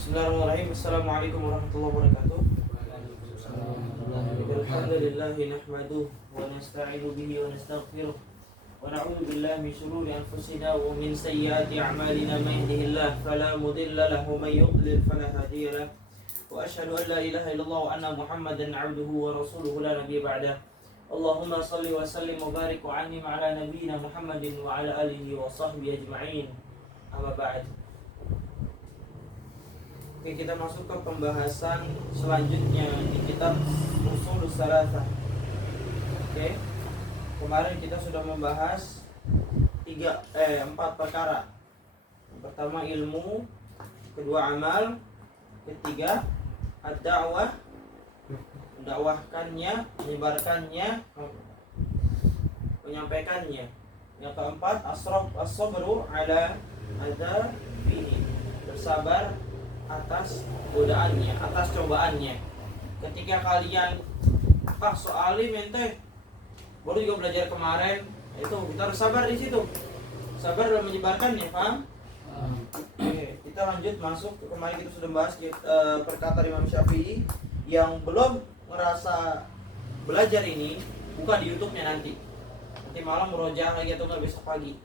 Bismillahirrahmanirrahim. Assalamualaikum warahmatullahi wabarakatuh. Alhamdulillah nahmaduhu wa nasta'inu bihi wa nastaghfiruh wa na'udzu billahi min shururi anfusina wa min sayyiati a'malina may yahdihillahu fala mudilla lahu wa may yudlil fala hadiya lahu wa asyhadu an la ilaha illallah wa anna Muhammadan 'abduhu wa rasuluhu la nabiyya ba'dah. Allahumma shalli wa sallim wa barik wa an'im 'ala nabiyyina Muhammadin wa 'ala alihi wa sahbihi ajma'in. Amma ba'd. Oke, kita masuk ke pembahasan selanjutnya di kitab Ushulus Tsalatsah. Oke. Kemarin kita sudah membahas 4 perkara. Yang pertama ilmu, kedua amal, ketiga ad-da'wah, mendakwahkannya, menyebarkannya, menyampaikannya. Yang keempat as-sabru ala adzabihi, bersabar atas godaannya, atas cobaannya. Ketika kalian soalim ente baru juga belajar kemarin, itu kita harus sabar di situ. Sabar dalam menyebarkannya, paham? Oke, kita lanjut masuk. Kemarin kita sudah bahas perkataan Imam Syafi'i. Yang belum merasa belajar ini, buka di YouTube-nya nanti malam murojaah lagi atau enggak besok pagi.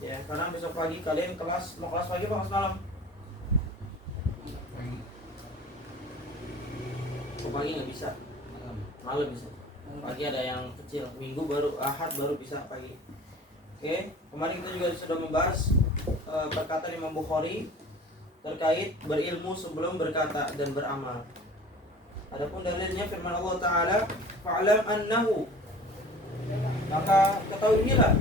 Ya, karena besok pagi kalian mau kelas pagi apa kelas malam? Pagi nggak bisa, malam bisa. Pagi ada yang kecil, minggu baru, ahad baru bisa pagi. Oke, kemarin kita juga sudah membahas perkataan Imam Bukhari terkait berilmu sebelum berkata dan beramal. Adapun dalilnya firman Allah Ta'ala, fa'lam annahu, maka ketahuilah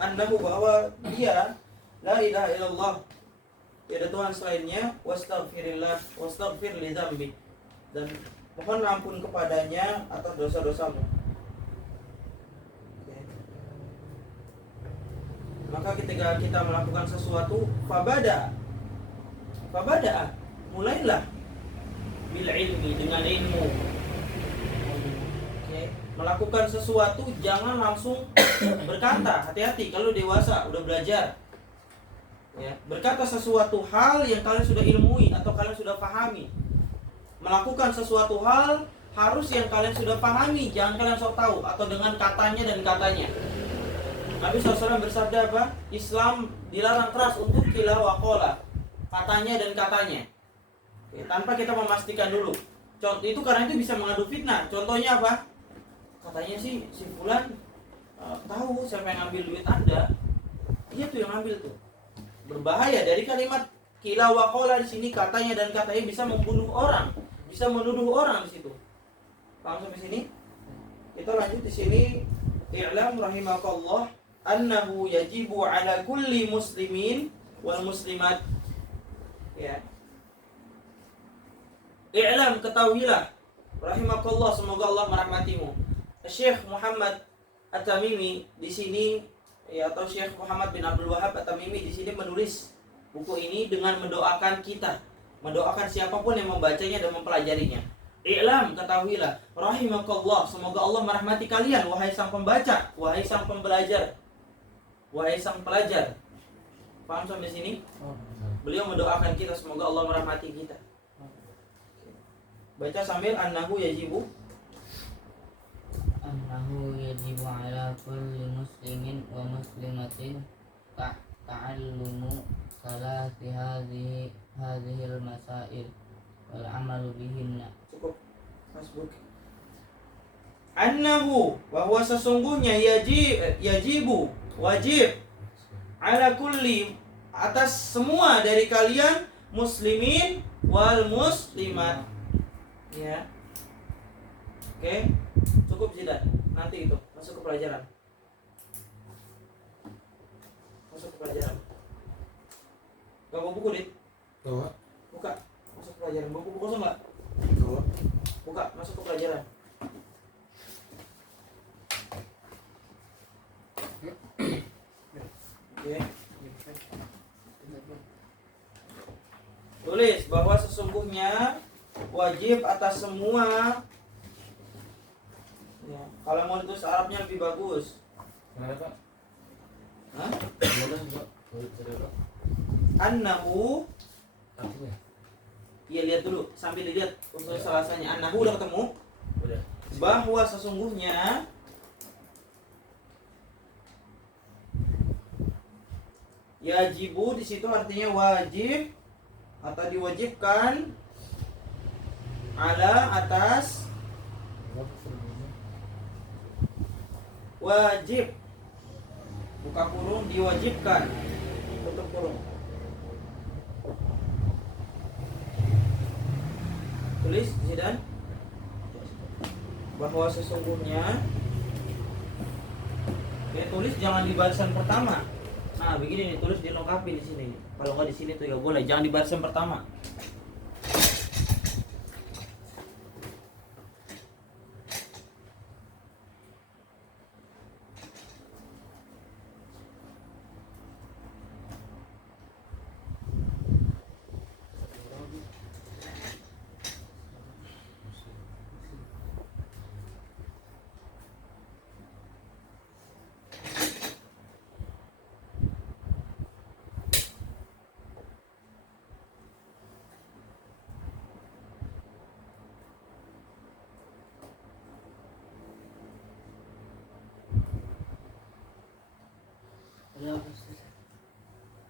annahu, bahwa dia la ilaha illallah, tiada Tuhan selainnya, wastaghfir li dzambi, dan mohon ampun kepadanya atas dosa-dosamu. Maka ketika kita melakukan sesuatu, fabada, mulailah bil ilmi, dengan ilmu. Melakukan sesuatu jangan langsung berkata, hati-hati kalau dewasa udah belajar. Ya, berkata sesuatu hal yang kalian sudah ilmui atau kalian sudah pahami. Melakukan sesuatu hal harus yang kalian sudah pahami, jangan kalian sok tahu atau dengan katanya dan katanya. Nabi SAW bersabda apa? Islam dilarang keras untuk qila wa qala, katanya dan katanya. Oke, tanpa kita memastikan dulu. Contoh itu, karena itu bisa mengadu fitnah. Contohnya apa? Katanya sih si fulan tahu siapa yang ngambil duit Anda. Dia tuh yang ngambil tuh. Berbahaya dari kalimat qila wa qala di sini, katanya dan katanya bisa membunuh orang, bisa menuduh orang di situ. Paham sampai sini? Kita lanjut di sini. I'lam rahimakallah annahu yajibu ala kulli muslimin wal muslimat. Ya. I'lam, ketahuilah, rahimakallah, semoga Allah merahmatimu. Syekh Muhammad At-Tamimi di sini, ya, atau Syekh Muhammad bin Abdul Wahhab At-Tamimi di sini menulis buku ini dengan mendoakan kita, mendoakan siapapun yang membacanya dan mempelajarinya. I'lam, ketahuilah, rahimakallah, semoga Allah merahmati kalian, wahai sang pembaca, wahai sang pembelajar, wahai sang pelajar. Paham sampai sini? Beliau mendoakan kita, semoga Allah merahmati kita. Baca sambil annahu yajibu ala kulli muslimin wa muslimatin ta'allumu salati hadhil masail wal amalu bihinna. Cukup. Masbuk. Annahu, bahwa sesungguhnya yajibu, wajib, ala kulli, atas semua dari kalian, muslimin wal muslimat. Ya. Oke. Cukup Zidan. Nanti itu masuk ke pelajaran. Masuk ke pelajaran. Gak bawa buku, Dit? Bawa. Buka. Masuk ke pelajaran. Bawa buku kosong gak? Bawa. Buka. Masuk ke pelajaran. Oke. Tulis bahwa sesungguhnya wajib atas semua. Ya, kalau mau ditulis Arabnya lebih bagus. Mana Pak? Hah? Mana Pak? Annahu Aku ya. Iya, lihat dulu sambil dilihat unsur salasanya. Annahu udah ketemu. Udah. Bahwa sesungguhnya yajibu di situ artinya wajib atau diwajibkan ala atas wajib buka kurung diwajibkan tutup kurung tulis Zidan bahwa sesungguhnya tulis jangan di barisan pertama. Nah begini nih, tulis dilengkapi di sini. Kalau nggak di sini tuh ya boleh, jangan di barisan pertama.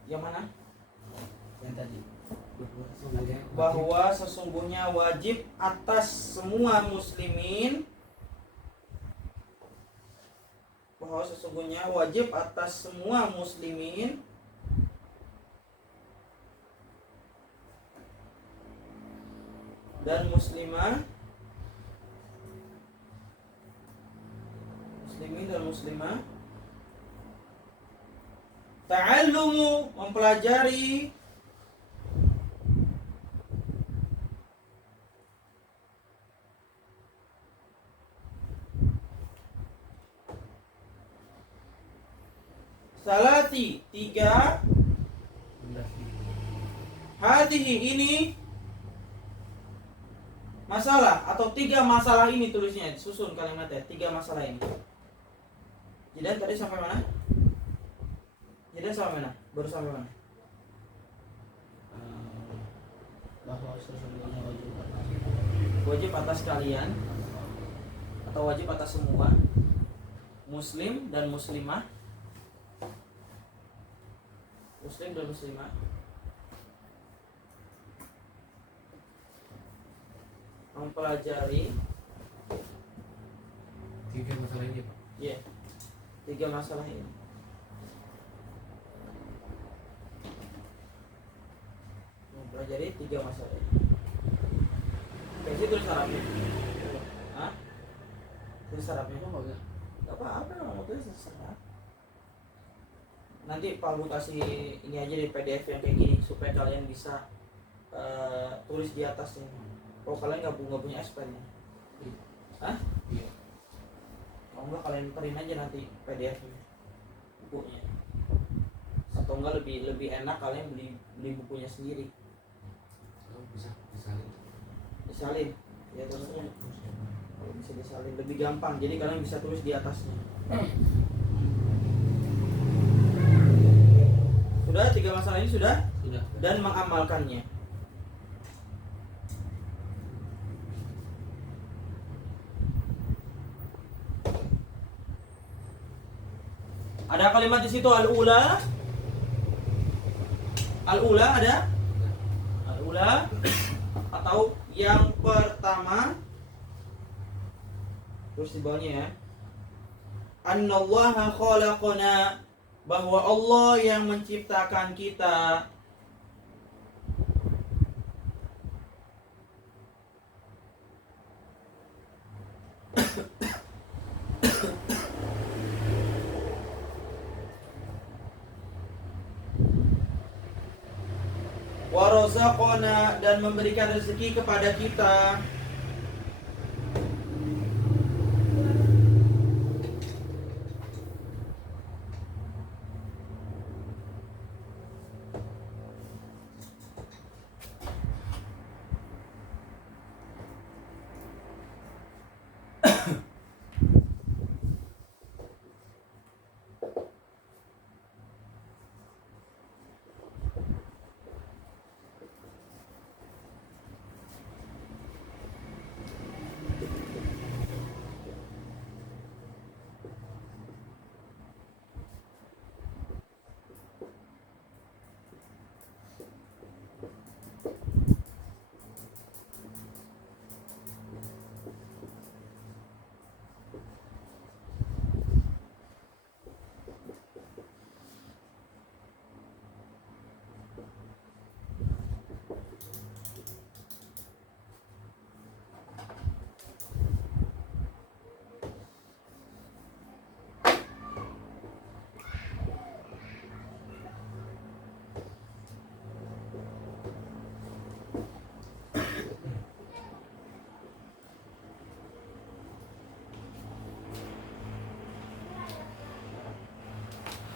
Yang mana? Yang tadi. Bahwa sesungguhnya wajib atas semua muslimin. Bahwa sesungguhnya wajib atas semua muslimin dan muslimah, muslimin dan muslimah, ta'allumu mempelajari salati tiga hadihi ini masalah atau tiga masalah ini tulisnya susun kalimatnya tiga masalah ini. Jadi tadi sampai mana? Jadi sampai mana? Baru sampai mana? Bahwa sesungguhnya Wajib atas kalian atau wajib atas semua muslim dan muslimah, muslim dan muslimah mempelajari tiga masalah ini, Pak. ya tiga masalah ini. Mempelajari tiga masalah ini. Kasih tulis Arabnya. Hah? Tulis Arabnya kok enggak? Enggak apa-apa, mau tulis terserah. Nanti Pak Lu kasih ini aja di PDF yang kayak gini supaya kalian bisa tulis di atasnya. Kalau kalian nggak punya S-Pen ya? Hah? Iya. Kalau enggak kalian print aja nanti PDF-nya, bukunya. Atau enggak lebih enak kalian beli bukunya sendiri. Oh, bisa disalin. Disalin, ya terusnya. Kalau bisa disalin lebih gampang. Jadi kalian bisa tulis di atasnya. Sudah tiga masalah ini sudah? Sudah. Dan mengamalkannya. Ada kalimat di situ al-ula. Al-ula ada? Al-ula atau yang pertama. Terus di bawahnya ya. Annallaha khalaqana, bahwa Allah yang menciptakan kita. Warazaqana, dan memberikan rezeki kepada kita.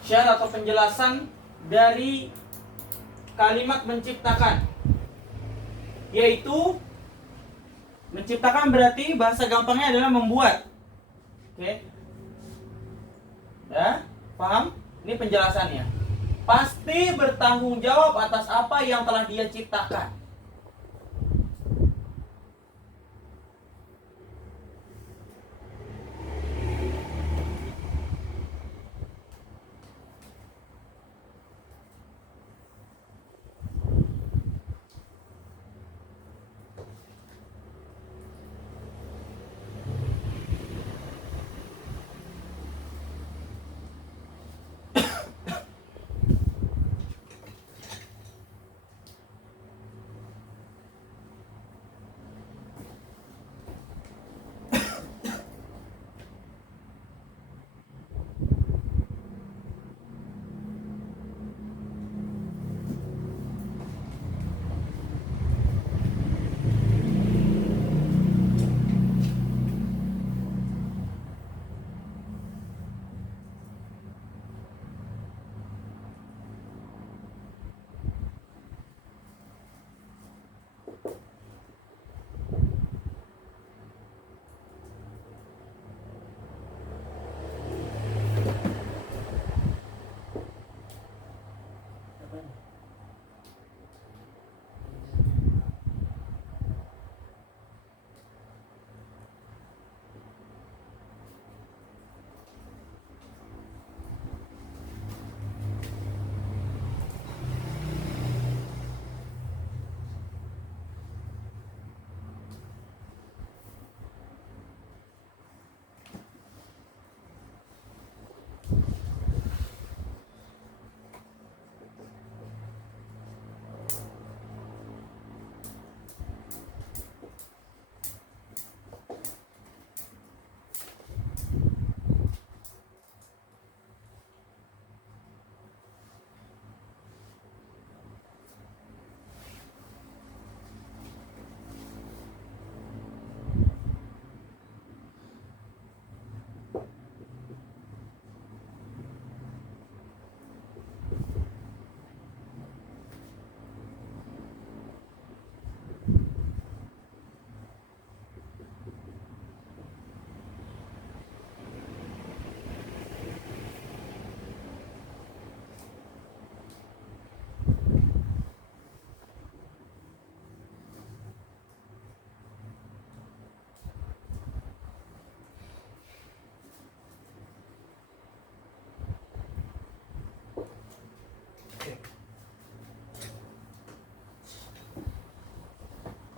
syarat atau penjelasan dari kalimat menciptakan, yaitu menciptakan berarti bahasa gampangnya adalah membuat. Oke, ya, paham? Ini penjelasannya. Pasti bertanggung jawab atas apa yang telah dia ciptakan.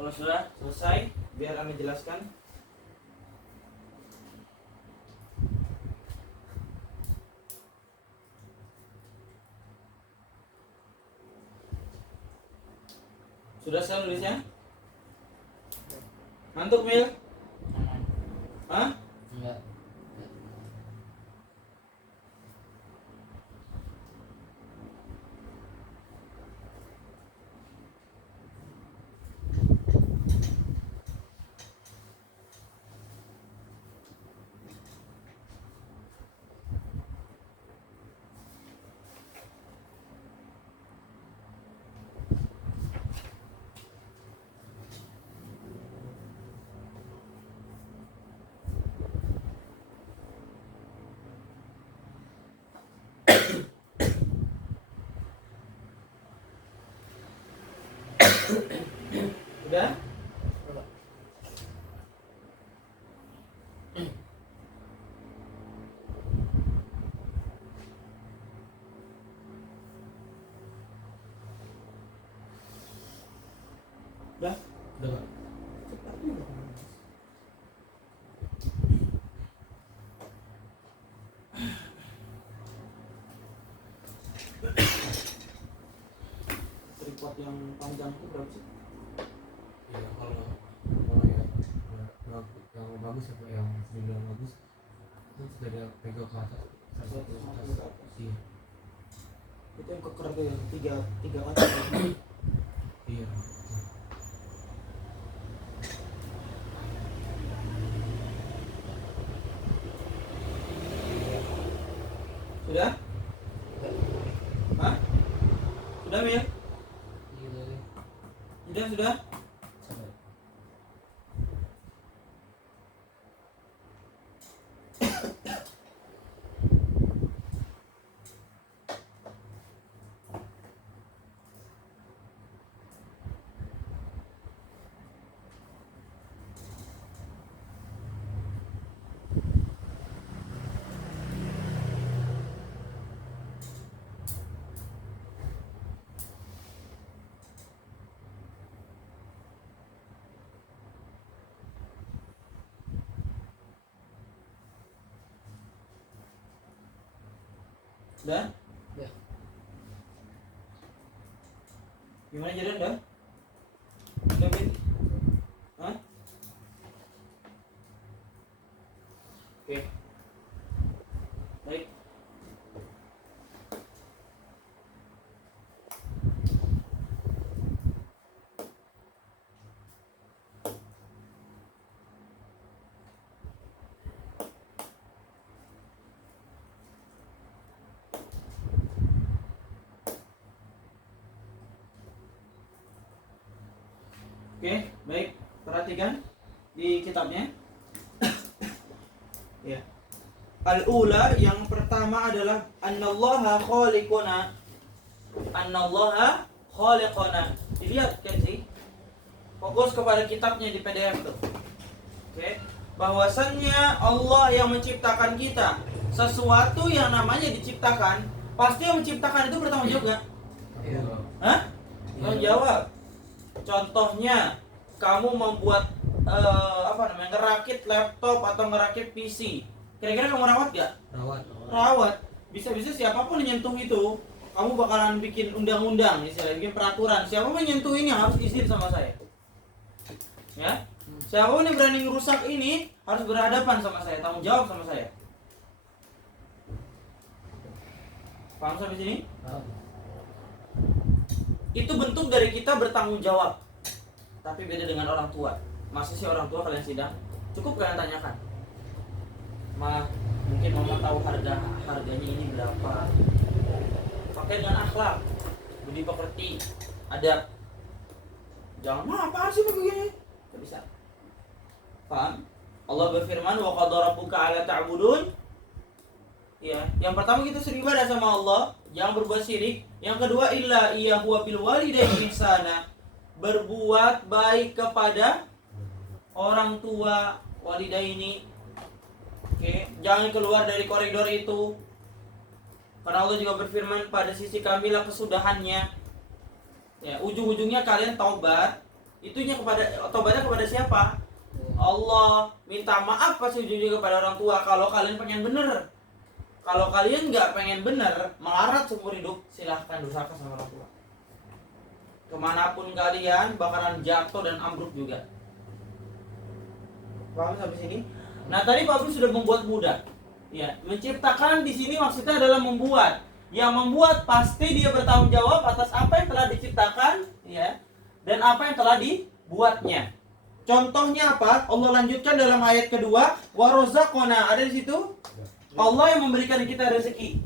Kalau sudah selesai, biar kami jelaskan. Sudah saya nulisnya? Ngantuk, Mil? Hah? Enggak. Udah? Udah? Udah Pak. Tripod yang panjang itu berapa sih? Ya kalau mau yang bagus apa yang dibilang bagus itu sudah pegang ke atas 150 ke atas. Iya. Itu yang keker tuh yang tiga kata. Iya. Sudah? Sudah? Sampai. Udah? Ya. Gimana jadi udah? Udah, Bin? Hah? Oke. Baik. Oke, baik. Perhatikan di kitabnya. Ya. Al-ula yang pertama adalah annallaha khaliquna. Annallaha khaliquna. Dilihat kan sih? Fokus kepada kitabnya di PDF tuh. Oke. Bahwasannya Allah yang menciptakan kita. Sesuatu yang namanya diciptakan, pasti yang menciptakan itu bertanggung jawab nggak? Iya. Hah? Tanggung jawab. Contohnya, kamu membuat ngerakit laptop atau ngerakit PC. Kira-kira kamu rawat gak? Rawat. Bisa-bisa siapapun yang nyentuh itu, kamu bakalan bikin undang-undang, istilahnya bikin peraturan. Siapapun yang nyentuh ini harus izin sama saya. Ya? Siapapun yang berani ngerusak ini harus berhadapan sama saya, tanggung jawab sama saya. Paham sampai sini? Itu bentuk dari kita bertanggung jawab. Tapi beda dengan orang tua. Masa sih orang tua kalian sidang? Cukup kalian tanyakan. Mungkin mama tahu harganya ini berapa. Pakai dengan akhlak, budi pekerti, adab. Jangan apaan sih begini? Gak bisa. Paham? Allah berfirman, wa qadara rabbuka alla ta'budun. Ya, yang pertama kita beribadah sama Allah, jangan berbuat syirik. Yang kedua, illa iyyahu wa bil walidaini ihsana. Berbuat baik kepada orang tua, walidaini. Oke, jangan keluar dari koridor itu. Karena Allah juga berfirman, pada sisi kamilah kesudahannya. Ya, ujung-ujungnya kalian taubat. Itunya taubatnya kepada siapa? Allah. Minta maaf pasti ujung-ujungnya kepada orang tua kalau kalian pengen bener. Kalau kalian nggak pengen bener, melarat seumur hidup, silahkan durhaka sama orang tua. Kemanapun kalian bakalan jatuh dan ambruk juga. Paham sampai sini? Nah, tadi Pak Bro sudah membuat mudah. Ya, menciptakan di sini maksudnya adalah membuat. Yang membuat pasti dia bertanggung jawab atas apa yang telah diciptakan, ya, dan apa yang telah dibuatnya. Contohnya apa? Allah lanjutkan dalam ayat kedua, wa razaqna. Ada di situ? Allah yang memberikan kita rezeki.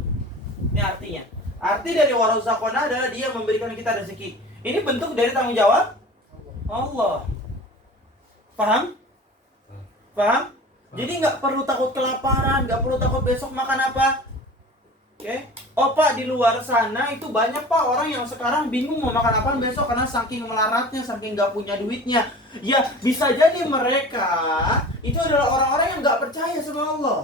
Ini artinya. Arti dari wa razaqna adalah dia memberikan kita rezeki. Ini bentuk dari tanggung jawab Allah. Paham? Paham? Jadi nggak perlu takut kelaparan, nggak perlu takut besok makan apa. Oke? Oh Pak, di luar sana itu banyak Pak orang yang sekarang bingung mau makan apa besok karena saking melaratnya, saking nggak punya duitnya. Ya bisa jadi mereka itu adalah orang-orang yang nggak percaya sama Allah.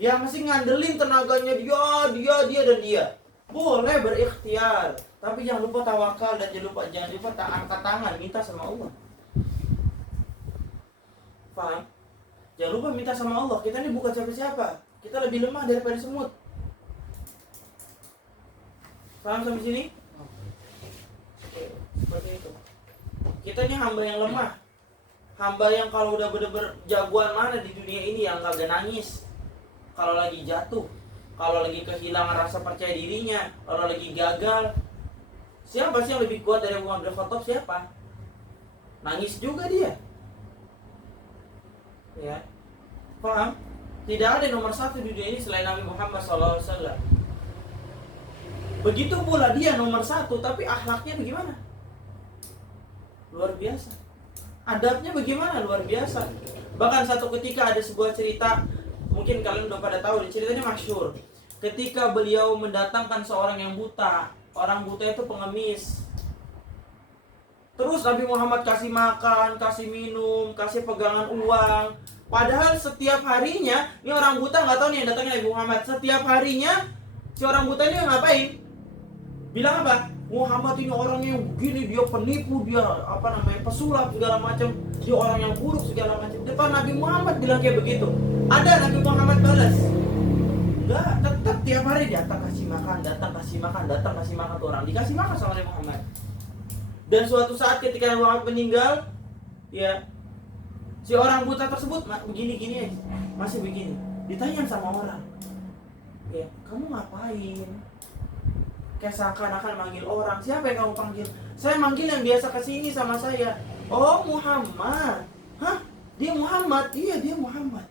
Ya masih ngandelin tenaganya dia dan dia. Boleh berikhtiar, tapi jangan lupa tawakal dan jangan lupa angkat tangan minta sama Allah. Paham? Jangan lupa minta sama Allah. Kita ini bukan siapa-siapa. Kita lebih lemah daripada semut. Paham sampai sini? Seperti itu. Kita ini hamba yang lemah. Hamba yang kalau udah bener-bener jagoan mana di dunia ini yang kagak nangis. Kalau lagi jatuh, kalau lagi kehilangan rasa percaya dirinya, kalau lagi gagal. Siapa sih yang lebih kuat dari Umar bin Khattab? Siapa? Nangis juga dia. Ya, paham? Tidak ada nomor satu di dunia ini selain Nabi Muhammad SAW. Begitu pula dia nomor satu, tapi akhlaknya bagaimana? luar biasa. Adabnya bagaimana? Luar biasa. Bahkan satu ketika ada sebuah cerita, mungkin kalian udah pada tahu, ceritanya masyhur. Ketika beliau mendatangkan seorang yang buta, orang buta itu pengemis. Terus Nabi Muhammad kasih makan, kasih minum, kasih pegangan uang. Padahal setiap harinya, ini orang buta nggak tahu nih yang datangnya Nabi Muhammad. Setiap harinya si orang buta ini ngapain? Bilang apa? Muhammad ini orang yang begini, dia penipu, dia pesulap segala macam, dia orang yang buruk segala macam. Depan Nabi Muhammad bilang kayak begitu. Ada Nabi Muhammad balas? Enggak, tetap tiap hari datang kasih makan, datang kasih makan, datang kasih makan tuh orang, dikasih makan sama Nabi Muhammad. Dan suatu saat ketika Nabi Muhammad meninggal, ya si orang buta tersebut begini-gini aja, masih begini. Ditanya sama orang, ya kamu ngapain? Kayak seakan-akan manggil orang. Siapa yang kamu panggil? Saya manggil yang biasa kesini sama saya. Oh Muhammad. Hah? Dia Muhammad? Iya dia Muhammad.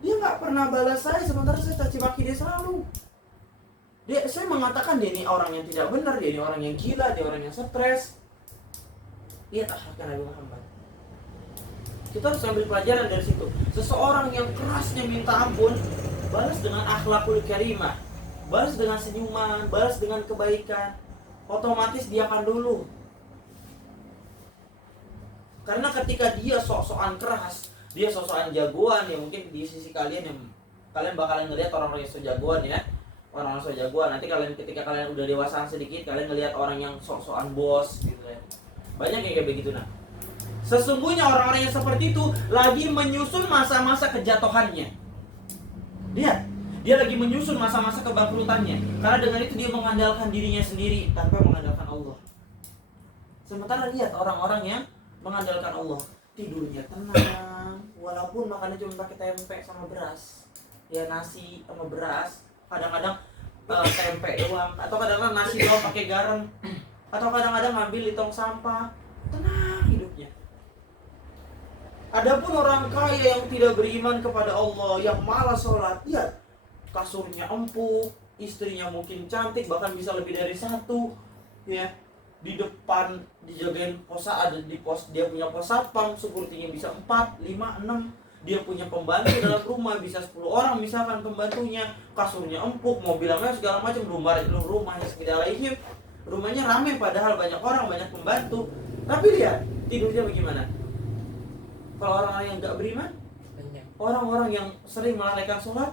Dia nggak pernah balas saya, sementara saya caci maki dia selalu. Saya mengatakan dia ini orang yang tidak benar, dia ini orang yang gila, dia orang yang stres. Lihat akhlaknya Nabi Muhammad. Kita harus ambil pelajaran dari situ. Seseorang yang kerasnya minta ampun, balas dengan akhlakul karimah, balas dengan senyuman, balas dengan kebaikan. Otomatis diakan dulu. Karena ketika dia sok-sokan keras, dia sok-sokan jagoan, ya mungkin di sisi kalian yang kalian bakalan ngelihat orang-orang yang sok-jagoan ya. Orang-orang sok-jagoan, nanti kalian ketika kalian udah dewasa sedikit, kalian ngelihat orang yang sok-sokan bos gitu ya. Banyak yang kayak begitu nah. Sesungguhnya orang-orang yang seperti itu lagi menyusun masa-masa kejatuhannya. Lihat, dia lagi menyusun masa-masa kebangkrutannya. Karena dengan itu dia mengandalkan dirinya sendiri tanpa mengandalkan Allah. Sementara lihat orang-orang yang mengandalkan Allah, tidurnya tenang, walaupun makannya cuma pakai tempe sama beras. Ya nasi sama beras, kadang-kadang tempe doang, atau kadang-kadang nasi doang pakai garam, atau kadang-kadang ngambil di tong sampah. Tenang hidupnya. Adapun orang kaya yang tidak beriman kepada Allah, yang malas sholat, ya kasurnya empuk, istrinya mungkin cantik, bahkan bisa lebih dari satu, ya. Di depan dijagain ada di pos, dia punya pos satpam, security-nya bisa 4, 5, 6. Dia punya pembantu dalam rumah bisa 10 orang misalkan pembantunya, kasurnya empuk, mobilnya segala macam, rumahnya segala-galanya. Rumahnya ramai padahal banyak orang, banyak pembantu. Tapi lihat tidurnya bagaimana? Kalau orang-orang yang enggak beriman, orang-orang yang sering melalaikan sholat,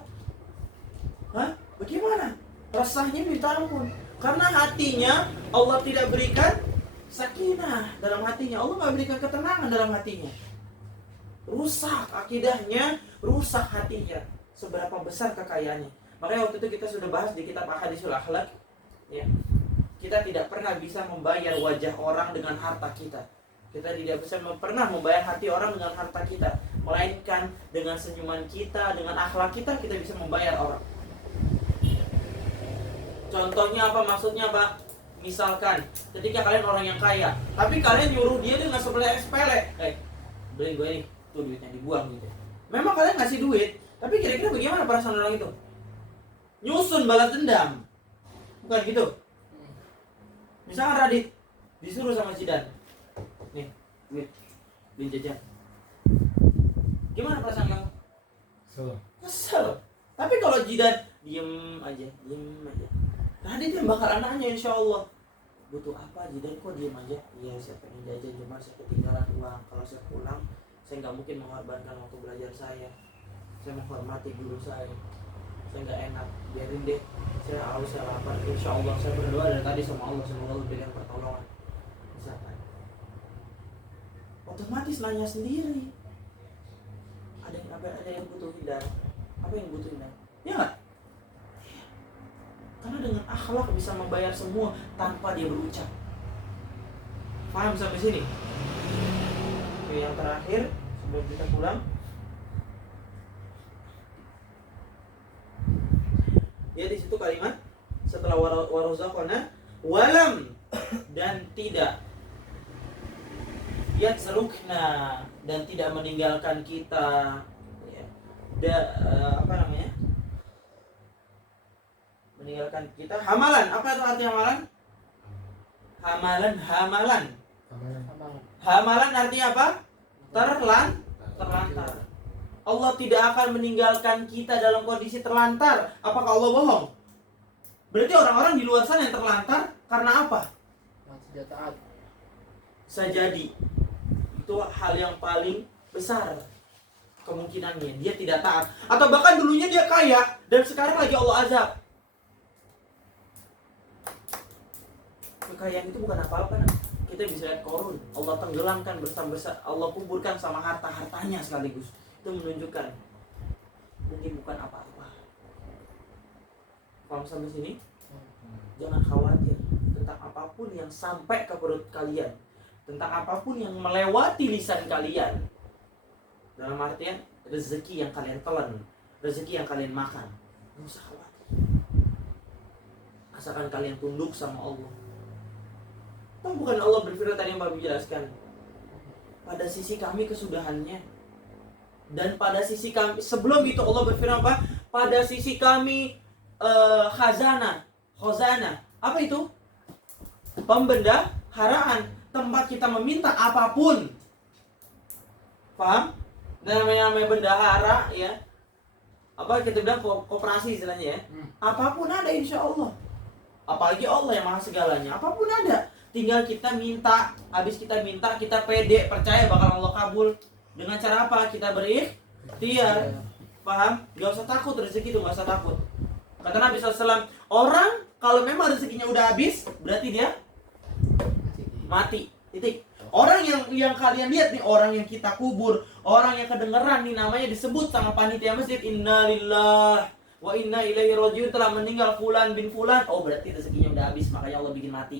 bagaimana? Resahnya minta ampun. Karena hatinya Allah tidak berikan sakinah dalam hatinya. Allah nggak berikan ketenangan dalam hatinya. Rusak akidahnya, rusak hatinya. Seberapa besar kekayaannya. Makanya waktu itu kita sudah bahas di kitab Ahadisul Akhlak, ya. Kita tidak pernah bisa membayar wajah orang dengan harta kita. Kita tidak bisa pernah membayar hati orang dengan harta kita, melainkan dengan senyuman kita, dengan akhlak kita bisa membayar orang. Contohnya apa? Maksudnya Pak? Misalkan ketika kalian orang yang kaya, tapi kalian nyuruh dia dengan sepele, beliin gue ini, tuh duitnya dibuang gitu. Memang kalian ngasih duit, tapi kira-kira bagaimana perasaan orang itu? Nyusun balas dendam, bukan gitu? Misalkan Radit disuruh sama Zidan, nih duit, beliin jajan. Gimana perasaan kamu? Kesel. Tapi kalau Zidan diem aja. Radit yang bakal nanya insya Allah, butuh apa Zidan, kok diem aja? Iya saya pengen jajan, cuma saya ketinggalan uang. Kalau saya pulang, saya nggak mungkin mengorbankan waktu belajar saya. Saya menghormati guru saya nggak enak, biarin deh. Saya haus, saya lapar, insya Allah saya berdoa dari tadi sama Allah, semoga Allah berikan pertolongan. Misalkan, otomatis nanya sendiri. Ada yang butuhin dan apa yang butuhin dan, ya nggak? Karena dengan akhlak bisa membayar semua tanpa dia berucap. Paham sampai sini? Oke, yang terakhir sebelum kita pulang, ya di situ kalimat setelah warazaqana walam, dan tidak yatrukna, dan tidak meninggalkan kita, ya. Meninggalkan kita hamalan. Apa itu arti hamalan? Hamalan Abang. Hamalan artinya apa? Terlantar. Allah tidak akan meninggalkan kita dalam kondisi terlantar. Apakah Allah bohong? Berarti orang-orang di luar sana yang terlantar karena apa? Yang tidak taat. Bisa jadi itu hal yang paling besar kemungkinannya, dia tidak taat. Atau bahkan dulunya dia kaya dan sekarang lagi Allah azab. Kekayaan itu bukan apa-apa. Kita bisa lihat Korun, Allah tenggelamkan bersama-sama, Allah kuburkan sama harta-hartanya sekaligus. Itu menunjukkan mungkin bukan apa-apa. Paham sampai sini? Jangan khawatir tentang apapun yang sampai ke perut kalian, tentang apapun yang melewati lisan kalian. Dalam artian rezeki yang kalian telan, rezeki yang kalian makan, nggak usah khawatir. Asalkan kalian tunduk sama Allah. Toh bukan Allah berfirman tadi yang Bapak jelaskan. Pada sisi kami kesudahannya. Dan pada sisi kami, sebelum itu Allah berfirman apa? Pada sisi kami khazanah. Apa itu? Pembendaharaan. Tempat kita meminta apapun. Paham? Dan namanya bendahara ya. Apa kita bilang koperasi istilahnya ya. Apapun ada insya Allah. Apalagi Allah yang maha segalanya. Apapun ada. Tinggal kita minta, habis kita minta, kita pede, percaya bakal Allah kabul. Dengan cara apa? Kita berikhtiar. Paham? Gak usah takut rezeki itu, gak usah takut. Kata Nabi SAW, orang kalau memang rezekinya udah habis, berarti dia mati. Titik. Orang yang kalian lihat nih, orang yang kita kubur, orang yang kedengeran nih namanya disebut sama panitia masjid, innalillah wa inna ilaihi rajiun, telah meninggal fulan bin fulan. Oh, berarti rezekinya udah habis, makanya Allah bikin mati.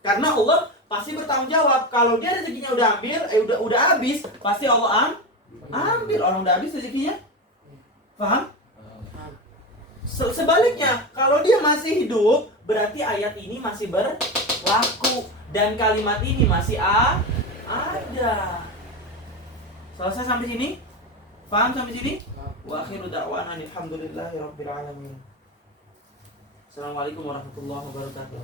Karena Allah pasti bertanggung jawab. Kalau dia rezekinya udah ambil, udah habis, pasti Allah ambil. Orang udah habis rezekinya. Paham? Sebaliknya, kalau dia masih hidup, berarti ayat ini masih berlaku dan kalimat ini masih ada. Selesai sampai sini? Paham sampai sini? Wa akhiru da'wana alhamdulillahirabbil alamin. Assalamualaikum warahmatullahi wabarakatuh.